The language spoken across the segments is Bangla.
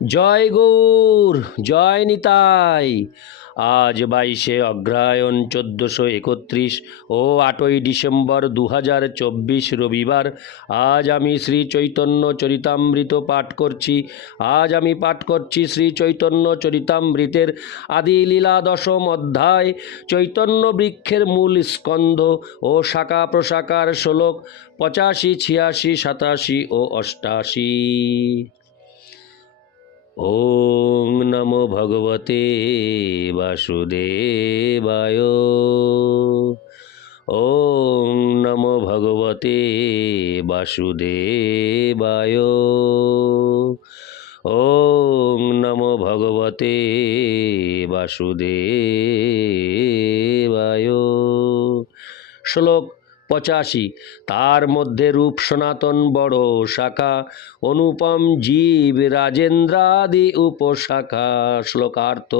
জয় গৌর, জয় নিতাই। আজ বাইশে অগ্রহায়ণ চোদ্দোশো একত্রিশ ও আটই ডিসেম্বর দু চব্বিশ রবিবার, আজ আমি শ্রী চৈতন্য চরিতামৃত পাঠ করছি। আজ আমি পাঠ করছি শ্রী চৈতন্য চরিতামৃতের আদি লীলা দশম অধ্যায়, চৈতন্য বৃক্ষের মূল স্কন্ধ ও শাখা প্রশাখার শ্লোক পঁচাশি, ছিয়াশি, সাতাশি ও অষ্টাশি। ওং নমো ভগবতে বাসুদেবায়। ওং নমো ভগবতে বাসুদেবায়। ওং নমো ভগবতে বাসুদেবায়। শ্লোক পঁচাশি। তার মধ্যে রূপ সনাতন বড় শাখা, অনুপম জীব রাজেন্দ্রাদি উপশাখা শ্লোকার্থ।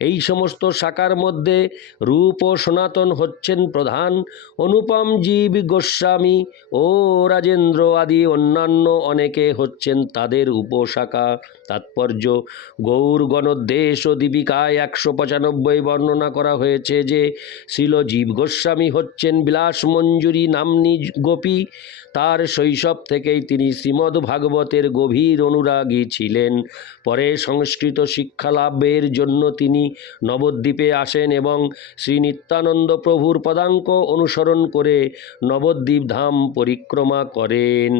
এই সমস্ত শাখার মধ্যে রূপ ও সনাতন হচ্ছেন প্রধান অনুপম জীব গোস্বামী ও রাজেন্দ্র আদি অন্যান্য অনেকে হচ্ছেন তাদের উপশাখা। তাৎপর্য, গৌর ও দীপিকায় একশো পঁচানব্বই বর্ণনা করা হয়েছে যে শিল জীব গোস্বামী হচ্ছেন বিলাস মঞ্জুরি নাম্নী গোপী। তার শৈশব থেকেই তিনি শ্রীমদ্ ভাগবতের গভীর অনুরাগী ছিলেন। পরে সংস্কৃত শিক্ষা লাভের জন্য তিনি নবদ্বীপে আসেন এবং শ্রী নিত্যানন্দ প্রভুর পদাঙ্ক অনুসরণ করে নবদ্বীপ ধাম পরিক্রমা করেন।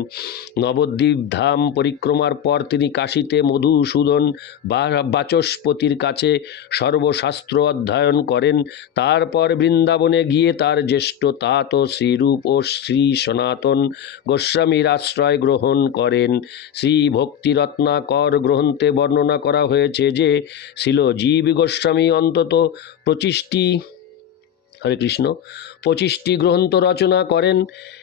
নবদ্বীপ ধাম পরিক্রমার পর তিনি কাশীতে মধুসূদন বা বাচস্পতির কাছে সর্বশাস্ত্র অধ্যয়ন করেন। তারপর বৃন্দাবনে গিয়ে তার জ্যেষ্ঠ তাত শ্রীরূপ ও শ্রী সনাতন গোস্বামীর আশ্রয় গ্রহণ করেন। শ্রী ভক্তিরত্নাকর গ্রন্থে বর্ণনা করা হয়েছে যে ছিল জীব গোস্বামী অন্তত পঁচিশটি হরে কৃষ্ণ, পঁচিশটি গ্রন্থ রচনা করেন।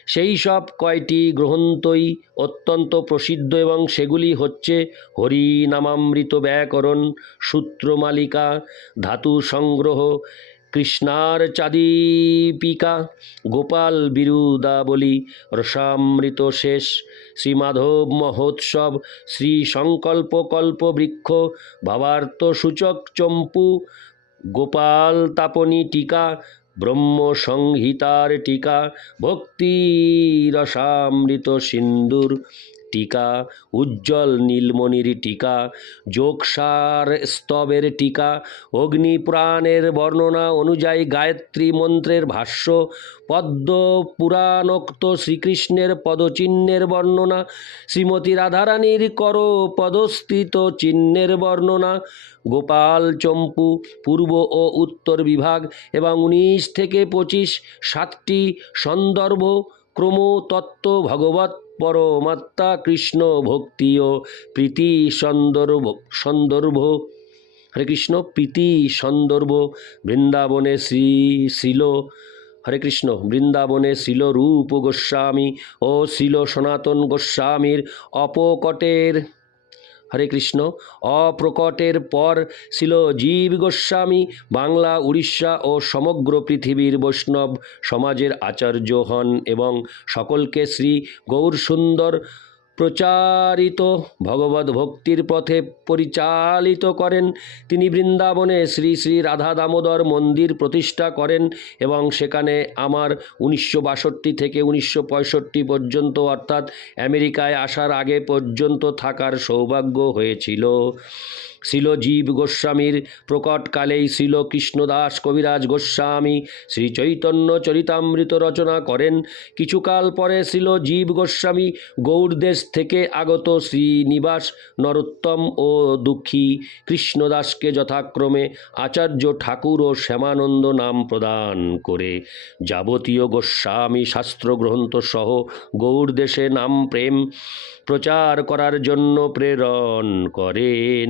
সেই সব কয়টি গ্রন্থই অত্যন্ত প্রসিদ্ধ এবং সেগুলি হচ্ছে হরি নামামৃত ব্যাকরণ, সূত্রমালিকা, ধাতু সংগ্রহ কৃষ্ণার চাদীপিকা, গোপাল বিরুদাবলী, রসামৃত শেষ, শ্রীমাধব মহোৎসব শ্রী সংকল্প কল্প বৃক্ষ ভাবার্থ সূচক চম্পু, গোপাল তাপনী টিকা, ব্রহ্ম সংহিতার টিকা, ভক্তি রসামৃত সিন্দুর টিকা, উজ্জ্বল নীলমণির টিকা, যোগসার স্তবের টিকা, অগ্নিপুরাণের বর্ণনা অনুযায়ী গায়ত্রী মন্ত্রের ভাষ্য, পদ্ম পুরাণোক্ত শ্রীকৃষ্ণের পদচিহ্নের বর্ণনা, শ্রীমতী রাধারানীর কর পদস্থিত চিহ্নের বর্ণনা, গোপাল চম্পু, পূর্ব ও উত্তর বিভাগ এবং উনিশ থেকে পঁচিশ, সাতটি সন্দর্ভ ক্রম তত্ত্ব ভগবত পরমাত্মা কৃষ্ণ ভক্তি ও প্রীতি সন্দর্ভ সন্দর্ভ। হরে কৃষ্ণ, প্রীতি সন্দর্ভ। বৃন্দাবনে শ্রী শিল। হরে কৃষ্ণ, বৃন্দাবনে শিল রূপ গোস্বামী ও শিল সনাতন গোস্বামীর অপকটের হরে কৃষ্ণ। অপ্রকটের পর ছিল জীব গোস্বামী, বাংলা, উড়িষ্যা ও সমগ্র পৃথিবীর বৈষ্ণব সমাজের আচার্য হন এবং সকলকে শ্রী গৌর সুন্দর প্রচারিত ভগবত ভক্তির পথে পরিচালিত করেন। তিনি বৃন্দাবনে শ্রী শ্রী রাধা দামোদর মন্দির প্রতিষ্ঠা করেন এবং সেখানে আমার উনিশশো বাষট্টি থেকে উনিশশো পঁয়ষট্টি পর্যন্ত, অর্থাৎ আমেরিকায় আসার আগে পর্যন্ত থাকার সৌভাগ্য হয়েছিল। ছিল জীব গোস্বামীর প্রকটকালেই ছিল কৃষ্ণদাস কবিরাজ গোস্বামী। শ্রী চৈতন্য চরিতামৃত রচনা করেন। কিছুকাল পরে ছিল জীব গোস্বামী। গৌড়দেশ থেকে আগত শ্রীনিবাস নরোত্তম ও দুঃখী। কৃষ্ণদাসকে যথাক্রমে আচার্য ঠাকুর ও শ্যামানন্দ নাম প্রদান করে। যাবতীয় গোস্বামী শাস্ত্র গ্রন্থ সহ গৌড়দেশে নাম, প্রেম প্রচার করার জন্য প্রেরণ করেন।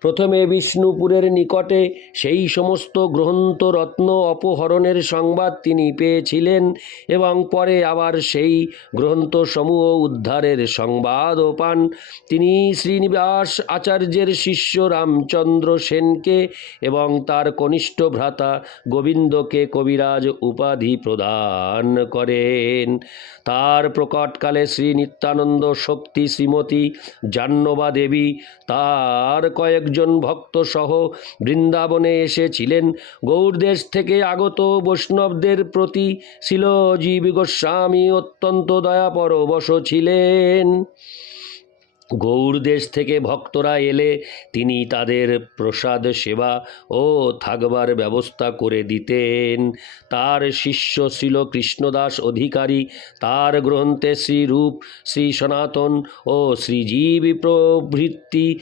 প্রথমে বিষ্ণুপুরের নিকটে সেই সমস্ত গ্রন্থ রত্ন অপহরণের সংবাদ তিনি পেয়েছিলেন এবং পরে আবার সেই গ্রন্থসমূহ উদ্ধারের সংবাদও পান। তিনি শ্রীনিবাস আচার্যের শিষ্য রামচন্দ্র সেনকে এবং তার কনিষ্ঠ ভ্রাতা গোবিন্দকে কবিরাজ উপাধি প্রদান করেন। তার প্রকটকালে শ্রী নিত্যানন্দ শক্তি শ্রীমতী জাহ্নবা দেবী তার কয়েকজন ভক্ত সহ বৃন্দাবনে এসেছিলেন। গৌড়দেশ থেকে আগত বৈষ্ণবদের প্রতি ছিল জীব গোস্বামী অত্যন্ত দয়াপরবশ ছিলেন। গৌড়দেশ থেকে ভক্তরা এলে তিনি তাদের প্রসাদ, সেবা ও থাকবার ব্যবস্থা করে দিতেন। তার শিষ্য ছিল কৃষ্ণদাস অধিকারী। তার গ্রন্থে শ্রীরূপ, শ্রী সনাতন ও শ্রীজীবী প্রভৃতি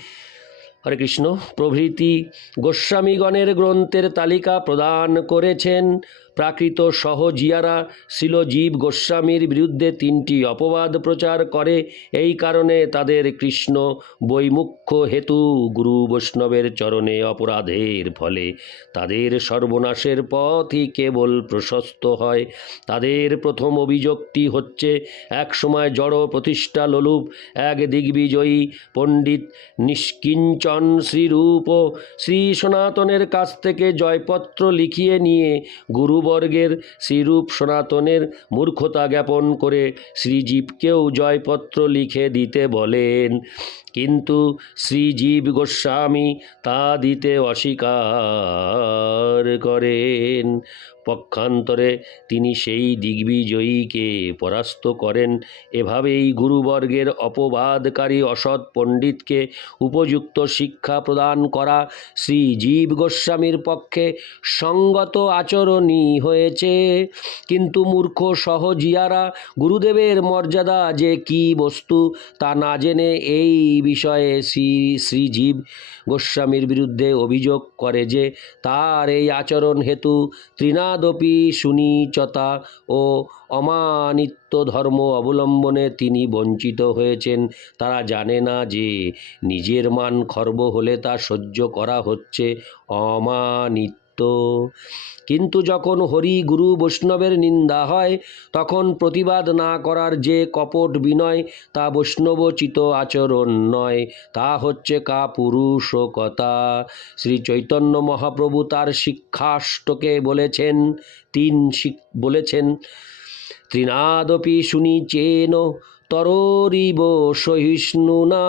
হরে কৃষ্ণ। প্রভৃতি গোস্বামীগণের গ্রন্থের তালিকা প্রদান করেছেন। প্রাকৃত সহজিয়ারা ছিল জীব গোস্বামীর বিরুদ্ধে তিনটি অপবাদ প্রচার করে। এই কারণে তাদের কৃষ্ণ বৈমুখ্য হেতু গুরু বৈষ্ণবের চরণে অপরাধের ফলে তাদের সর্বনাশের পথই কেবল প্রশস্ত হয়। তাদের প্রথম অভিযোগটি হচ্ছে, একসময় জড় প্রতিষ্ঠা লোলুপ, এক দিগ্বিজয়ী পণ্ডিত নিষ্কিঞ্চন শ্রীরূপ, শ্রী সনাতনের কাছ থেকে জয়পত্র লিখিয়ে নিয়ে গুরুবর্গের শ্রীরূপ সনাতনের মূর্খতা জ্ঞাপন করে শ্রীজীবকেও জয়পত্র লিখে দিতে বলেন। কিন্তু শ্রীজীব গোস্বামী তা দিতে অস্বীকার করেন। পক্ষান্তরে তিনি সেই দিগ্বিজয়ীকে পরাস্ত করেন। এভাবেই গুরুবর্গের অপবাদকারী অসৎ পণ্ডিতকে উপযুক্ত শিক্ষা প্রদান করা শ্রী জীব গোস্বামীর পক্ষে সঙ্গত আচরণই হয়েছে। কিন্তু মূর্খ সহজিয়ারা গুরুদেবের মর্যাদা যে কি বস্তু তা না জেনে এই বিষয়ে শ্রী, শ্রীজীব গোস্বামীর বিরুদ্ধে অভিযোগ করে যে তার এই আচরণ হেতু তৃণাদপি সুনিচতা ও অমানিত্য ধর্ম অবলম্বনে তিনি বঞ্চিত হয়েছেন। তারা জানে না যে নিজের মান খর্ব হলে তা সহ্য করা হচ্ছে অমানিত্য। কিন্তু যখন হরি গুরু বৈষ্ণবের নিন্দা হয়, তখন প্রতিবাদ না করার যে কপট বিনয়, তা বৈষ্ণবচিত আচরণ নয়, তা হচ্ছে কা কাপুরুষকতা। শ্রী চৈতন্য মহাপ্রভু তার শিক্ষাষ্টকে বলেছেন, তিন বলেছেন তৃণাদপি শুনিচেন, তররিব সহিষ্ণুনা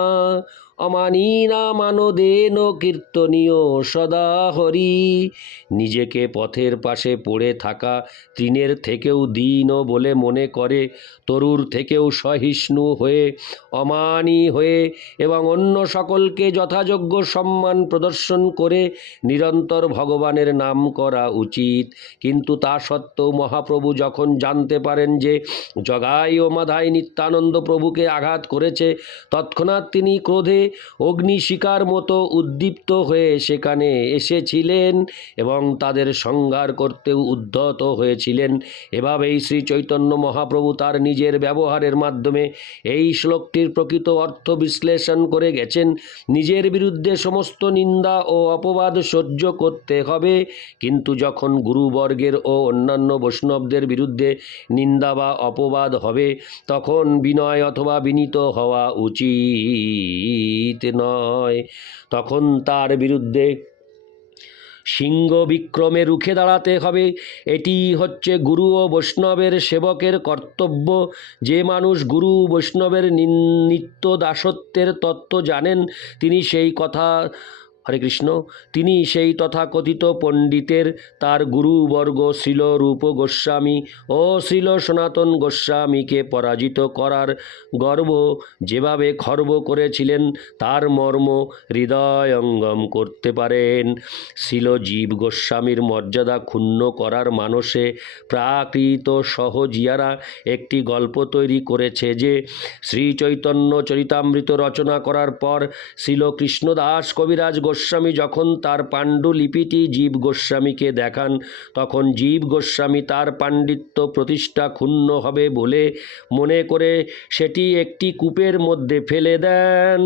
অমানীনা মানদেন কীর্তনীয় সদা হরি। নিজেকে পথের পাশে পড়ে থাকা তৃণের থেকেও দীন বলে মনে করে, তরুর থেকেও সহিষ্ণু হয়ে, অমানি হয়ে এবং অন্য সকলকে যথাযোগ্য সম্মান প্রদর্শন করে নিরন্তর ভগবানের নাম করা উচিত। কিন্তু তা সত্ত্বেও মহাপ্রভু যখন জানতে পারেন যে জগাই ও মাধাই নিত্যানন্দ প্রভুকে আঘাত করেছে, তৎক্ষণাৎ তিনি ক্রোধে অগ্নিশিকার মতো উদ্দীপ্ত হয়ে সেখানে এসেছিলেন এবং তাদের সংহার করতেও উদ্ধত হয়েছিলেন। এভাবেই শ্রী চৈতন্য মহাপ্রভু তার নিজের ব্যবহারের মাধ্যমে এই শ্লোকটির প্রকৃত অর্থ বিশ্লেষণ করে গেছেন, নিজের বিরুদ্ধে সমস্ত নিন্দা ও অপবাদ সহ্য করতে হবে, কিন্তু যখন গুরুবর্গের ও অন্যান্য বৈষ্ণবদের বিরুদ্ধে নিন্দা বা অপবাদ হবে, তখন বিনয় অথবা বিনীত হওয়া উচিত। নয়। তখন তার বিরুদ্ধে সিংহ বিক্রমে রুখে দাঁড়াতে হবে। এটি হচ্ছে গুরু ও বৈষ্ণবের সেবকের কর্তব্য। যে মানুষ গুরু বৈষ্ণবের নিত্য দাসত্বের তত্ত্ব জানেন, তিনি সেই কথা হরে কৃষ্ণ। তিনি সেই তথাকথিত পণ্ডিতের তার গুরুবর্গ শ্রীল রূপ গোস্বামী ও শ্রীল সনাতন গোস্বামীকে পরাজিত করার গর্ব যেভাবে খর্ব করেছিলেন, তার মর্ম হৃদয়ঙ্গম করতে পারেন। শিল জীব গোস্বামীর মর্যাদা ক্ষুণ্ণ করার মানসে প্রাকৃত সহজিয়ারা একটি গল্প তৈরি করেছে যে শ্রী চৈতন্য চরিতামৃত রচনা করার পর শিল কৃষ্ণদাস কবিরাজ গোস্বামী গোস্বামী যখন তার পাণ্ডুলিপিটি জীব গোস্বামীকে দেখান, তখন জীব গোস্বামী তার পাণ্ডিত্য প্রতিষ্ঠা ক্ষুণ্ণ হবে বলে মনে করে সেটি একটি কূপের মধ্যে ফেলে দেন।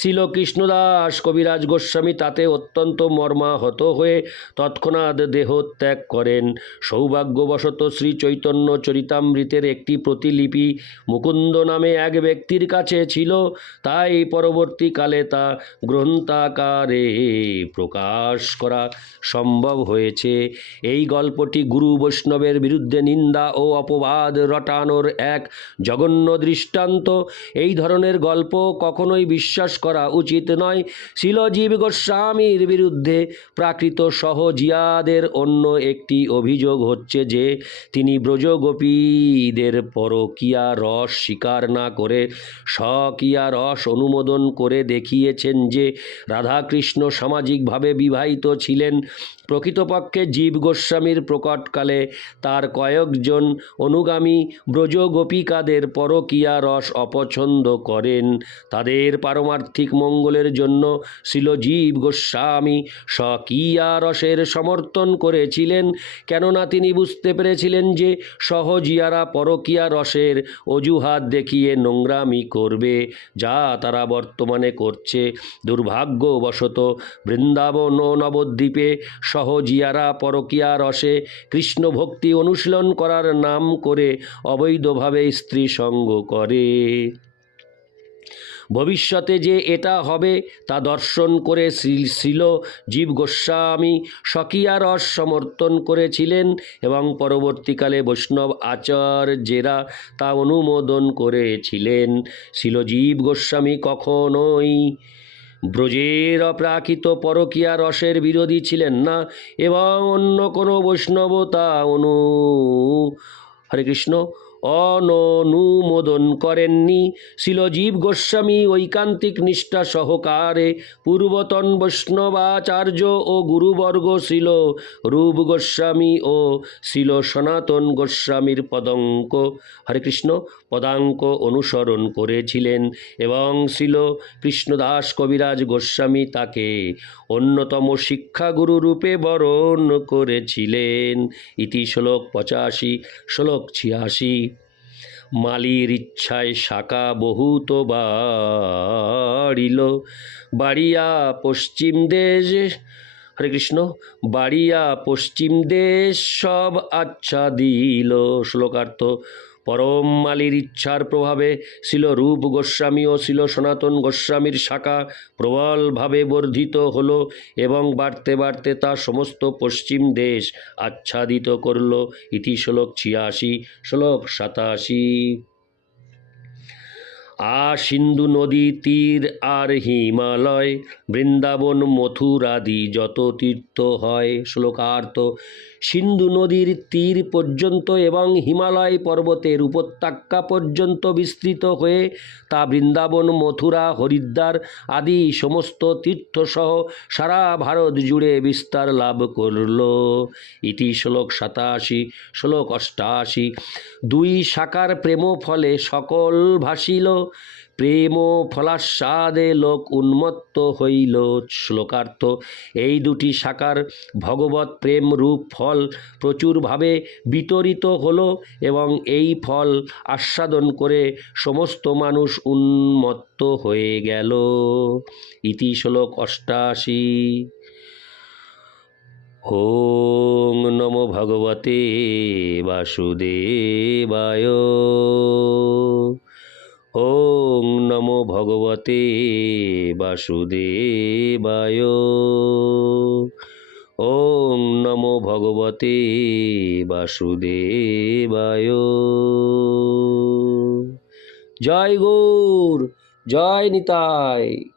শিল কৃষ্ণদাস কবিরাজ গোস্বামী তাতে অত্যন্ত মর্মাহত হয়ে তৎক্ষণাৎ দেহত্যাগ করেন। সৌভাগ্যবশত শ্রী চৈতন্য চরিতামৃতের একটি প্রতিলিপি মুকুন্দ নামে এক ব্যক্তির কাছে ছিল, তাই পরবর্তীকালে তা গ্রন্থাকারে প্রকাশ করা সম্ভব হয়েছে। এই গল্পটি গুরু বৈষ্ণবের বিরুদ্ধে নিন্দা ও অপবাদ রটানোর এক জঘন্য দৃষ্টান্ত। এই ধরনের গল্প কখনোই বিশ্বাস করা উচিত নয়। শিলজীব গোস্বামীর বিরুদ্ধে প্রাকৃত সহজিয়াদের অন্য একটি অভিযোগ হচ্ছে যে, তিনি ব্রজগোপীদের পরকিয়া রস স্বীকার না করে স্বকিয়া রস অনুমোদন করে দেখিয়েছেন যে, রাধাকৃষ্ণ সামাজিকভাবে বিবাহিত ছিলেন। প্রকৃতপক্ষে জীব গোস্বামীর প্রকটকালে তার কয়েকজন অনুগামী ব্রজগোপিকাদের পরকিয়া রস অপছন্দ করেন। তাদের পারমার্থিক মঙ্গলের জন্য ছিল জীব গোস্বামী স্বকীয়া রসের সমর্থন করেছিলেন, কেননা তিনি বুঝতে পেরেছিলেন যে সহজিয়ারা পরকিয়া রসের অজুহাত দেখিয়ে নোংরামি করবে, যা তারা বর্তমানে করছে। দুর্ভাগ্যবশত বৃন্দাবন ও নবদ্বীপে সহজিয়ারা পরকিয়া রসে কৃষ্ণ ভক্তি অনুশীলন করার নাম করে অবৈধভাবে স্ত্রী সঙ্গ করে। ভবিষ্যতে যে এটা হবে, তা দর্শন করে শ্রী শ্রীল জীব গোস্বামী স্বকীয়া রস সমর্থন করেছিলেন এবং পরবর্তীকালে বৈষ্ণব আচার্যেরা তা অনুমোদন করেছিলেন। শিলজীব গোস্বামী কখনোই ব্রজের অপ্রাকৃত পরকীয়া রসের বিরোধী ছিলেন না এবং অন্য কোনো বৈষ্ণবতা অনু হরে কৃষ্ণ। অননুমোদন করেননি। শিলজীব গোস্বামী ঐকান্তিক নিষ্ঠা সহকারে পূর্বতন বৈষ্ণবাচার্য ও গুরুবর্গ শিল রূপ গোস্বামী ও শিল সনাতন গোস্বামীর পদঙ্ক হরে কৃষ্ণ পদাঙ্ক অনুসরণ করেছিলেন এবং শিল কৃষ্ণদাস কবিরাজ গোস্বামী তাকে অন্যতম শিক্ষাগুরু রূপে বরণ করেছিলেন। ইতি শ্লোক পঁচাশি, শ্লোক ছিয়াশি। মালির ইচ্ছায় শাখা বহুত বাড়িল। বাড়িয়া পশ্চিম দেশ, হরে কৃষ্ণ, বাড়িয়া পশ্চিম দেশ সব আচ্ছা দিল। শ্লোকার্থ পরম মালির ইচ্ছার প্রভাবে ছিল রূপ গোস্বামী ও ছিল সনাতন গোস্বামীর শাখা প্রবলভাবে বর্ধিত হল এবং বাড়তে বাড়তে তা সমস্ত পশ্চিম দেশ আচ্ছাদিত করল। ইতি শ্লোক ছিয়াশি, শ্লোক সাতাশি। আ সিন্ধু নদী তীর আর হিমালয়, বৃন্দাবন মথুরাদি যত তীর্থ হয় শ্লোকার্থ। সিন্ধু নদীর তীর পর্যন্ত এবং হিমালয় পর্বতের উপত্যকা পর্যন্ত বিস্তৃত হয়ে তা বৃন্দাবন, মথুরা, হরিদ্বার আদি সমস্ত তীর্থসহ সারা ভারত জুড়ে বিস্তার লাভ করল। ইতি শ্লোক সাতাশি, শ্লোক অষ্টাশি। দুই শাখার প্রেম ফলে সকল ভাসিল। প্রেম ফলাস্বাদে লোক উন্মত্ত হইল। শ্লোকার্থ, এই দুটি শাখার ভগবত প্রেম রূপ ফল প্রচুরভাবে বিতরিত হলো এবং এই ফল আস্বাদন করে সমস্ত মানুষ উন্মত্ত হয়ে গেল। ইতি শ্লোক অষ্টাশি। ওং নমো ভগবতে বাসুদেবায়। ভগবতে বাসুদেবায়। ওম নমো ভগবতে বাসুদেবায়। জয় গৌর জয় নিতাই।